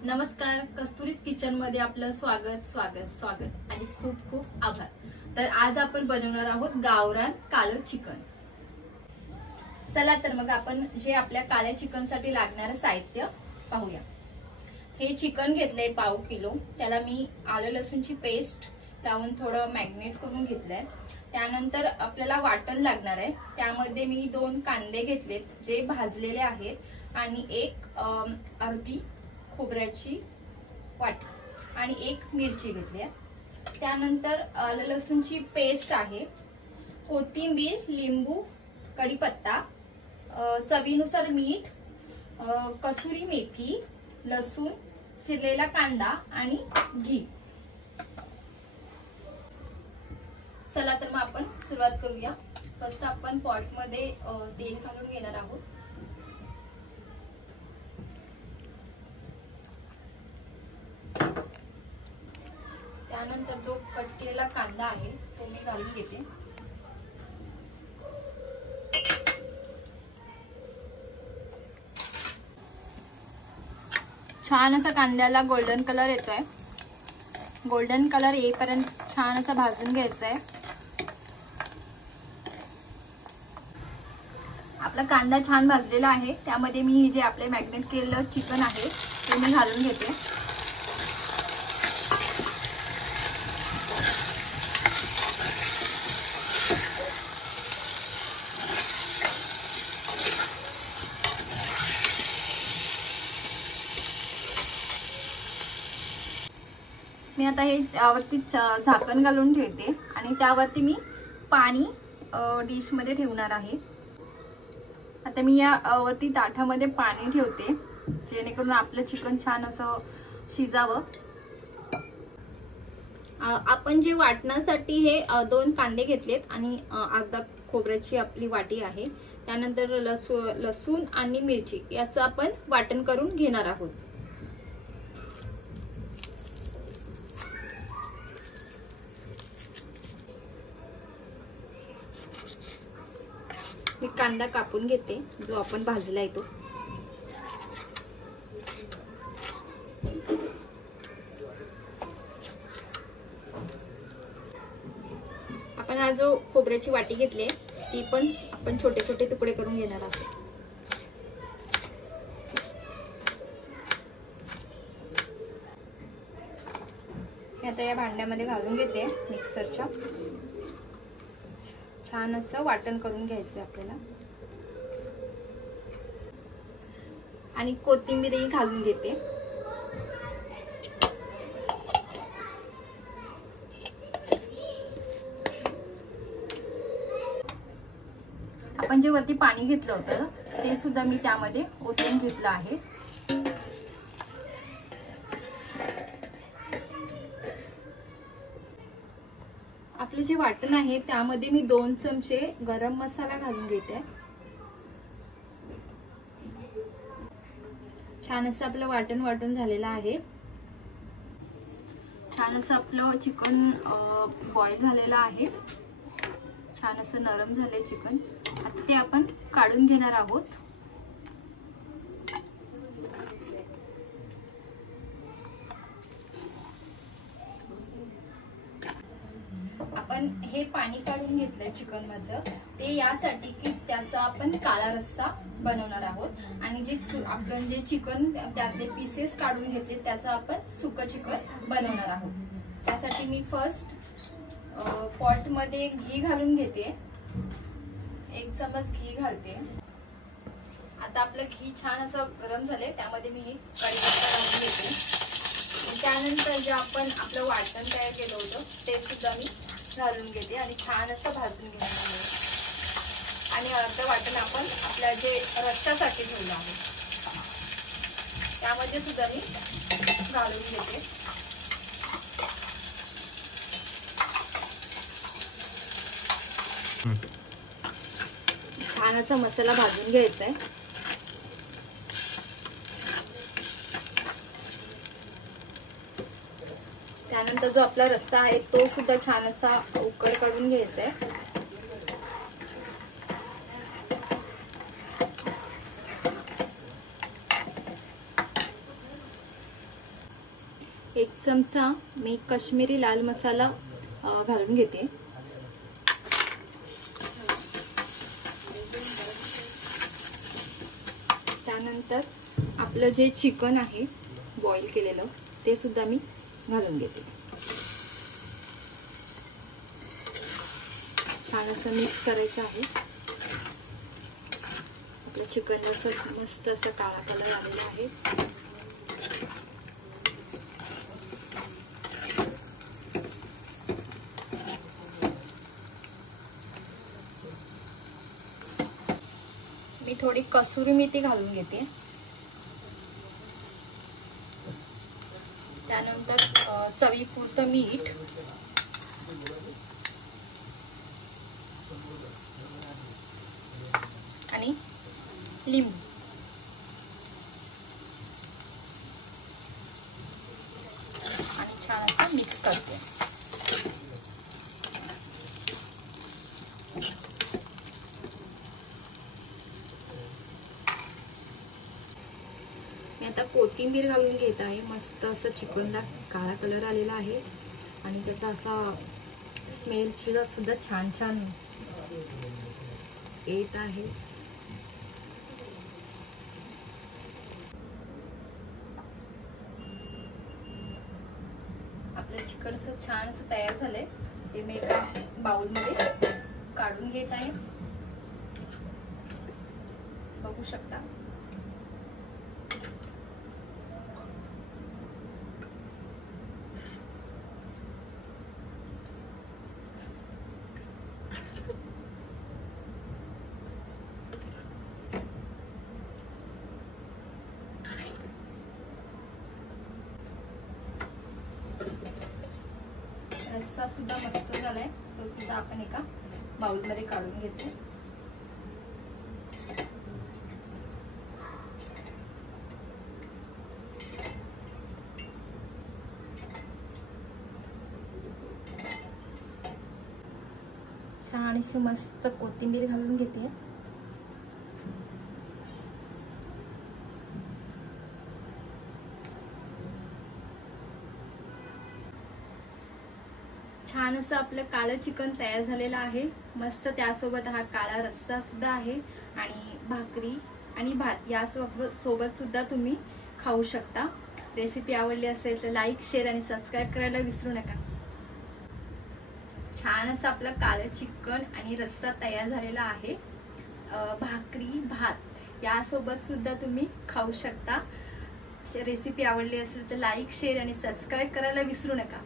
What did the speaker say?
नमस्कार, कस्तुरीज किचन मध्ये आपलं स्वागत आणि खूप खूप आभार। तर आज आपण बनवणार आहोत गावरान काळं चिकन। चला तर मग आपण जे आपल्या काळ्या चिकन साठी लागणारे साहित्य पाहूया। हे चिकन घेतलंय पाव किलो, त्याला मी आलं लसूणची पेस्ट लावून थोडं मॅरिनेट करून घेतलंय। त्यानंतर आपल्याला वाटण लागणार आहे, त्यामध्ये मी 2 कांदे घेतलेत जे भाजलेले आहेत आणि एक अर्धी खोबऱ्याची वाटी आणि 1 मिरची घेतली आहे। त्यानंतर आलं लसूणची पेस्ट आहे, कोथिंबीर, लिंबू, कढीपत्ता, चवीनुसार मीठ, कसुरी मेथी, लसूण, चिरलेला कांदा आणि घी। चला तर मग आपण सुरुवात करूया। फर्स्ट आपण पॉट मध्ये तेल घालून घेणार आहोत। त्यानंतर जो कट केलेला कांदा आहे तो मी घालून घेते। छान असा कांद्याला गोल्डन कलर येतोय, गोल्डन कलर येईपर्यंत छान असा भाजून घ्यायचा आहे। आपला कांदा छान भाजलेला आहे, त्यामध्ये मी जे आपले मॅरिनेट केलेलं चिकन आहे ते मी घालून घेते। मी आता हे त्यावरती झाकण घालून ठेवते आणि त्यावरती मी पाणी डिश मध्ये ठेवणार आहे। आता मी यावरती ताटामध्ये पाणी ठेवते जेणेकरून आपलं चिकन छान असं शिजावं। आपण जे वाटण्यासाठी हे 2 कांदे घेतलेत आणि अर्धा खोबऱ्याची आपली वाटी आहे। त्यानंतर लसूण आणि मिरची याचं आपण वाटण करून घेणार आहोत। मी कांदा कापून घेते जो आपण भाजला आहे तो। आपण हा जो खोबऱ्याची वाटी घेतली ती पण आपण छोटे छोटे तुकडे करून घेणार आहोत। आता या भांड्यामध्ये घालून घेते मिक्सरच्या। छान असं वाटण करून घ्यायचं आपल्याला आणि कोथिंबीरही घालून घेते। आपण जे वरती पाणी घेतलं होतं ते सुद्धा मी त्यामध्ये ओतून घेतलं आहे। आपलं जे वाटण आहे त्यामध्ये मी 2 चमचे गरम मसाला घालून घेते। छान असं आपलं वाटण झालेलं आहे। छान असं आपलं चिकन बॉईल झालेलं आहे, छान असं नरम झालंय चिकन। आता ते आपण काढून घेणार आहोत। आपण हे पाणी काढून घेतलंय चिकन मधलं, ते यासाठी की त्याचा आपण काळा रस्सा बनवणार आहोत आणि जे आपण जे चिकन त्यातले पीसेस काढून घेतले त्याचा आपण सुकं चिकन बनवणार आहोत। त्यासाठी मी फर्स्ट पॉट मध्ये घी घालून घेते, 1 चमच घी घालते। आता आपलं घी छान असं गरम झालंय, त्यामध्ये मी कढीपत्ता घालून घेते। त्यानंतर जे आपण आपलं वाटण तयार केलं होतं ते सुद्धा मी घालून घेते आणि छान असं भाजून घेणार आहे। आणि अर्ध वाटण आपण आपल्या जे रस्स्यासाठी ठेवलं आहे त्यामध्ये सुद्धा मी घालून घेते। छान असा मसाला भाजून घ्यायचा आहे। त्यानंतर जो आपला रस्सा आहे तो सुद्धा छान असा उकळ काढून घ्यायचा आहे। 1 चमचा मी काश्मीरी लाल मसाला घालून घेते। त्यानंतर आपलं जे चिकन आहे बॉईल केलेलं ते सुद्धा मी घालून घेते। छान असं मिक्स करायचं आहे। आपलं चिकन असं मस्त असं काळा कलर आलेला आहे। मी थोडी कसुरी मेथी घालून घेते। त्यानंतर चवीपुरतं मीठ आणि लिंबू आणि छान असं मिक्स करते। मी आता कोथिंबीर घालून घेत आहे। मस्त असं चिकनला काळा कलर आलेला आहे आणि त्याचा असा स्मेल सुद्धा छान छान येत आहे। आपलं चिकन असं छान असं तयार झालंय। ते मी एका बाउल मध्ये काढून घेत आहे। बघू शकता रस्सा सुद्धा मस्त झालाय। तो सुद्धा आपण एका बाउल मध्ये काढून घेतो। छान अशी मस्त कोथिंबीर घालून घेते। छान असं आपलं काळं चिकन तयार झालेलं आहे। मस्त त्यासोबत हा काळा रस्सा सुद्धा आहे आणि भाकरी आणि भात या सोबत सुद्धा तुम्ही खाऊ शकता। रेसिपी आवडली असेल तर लाईक, शेअर आणि सबस्क्राईब करायला विसरू नका। छान असं आपलं काळं चिकन आणि रस्सा तयार झालेला आहे। भाकरी, भात या सोबत सुद्धा तुम्ही खाऊ शकता। रेसिपी आवडली असेल तर लाईक, शेअर आणि सबस्क्राईब करायला विसरू नका।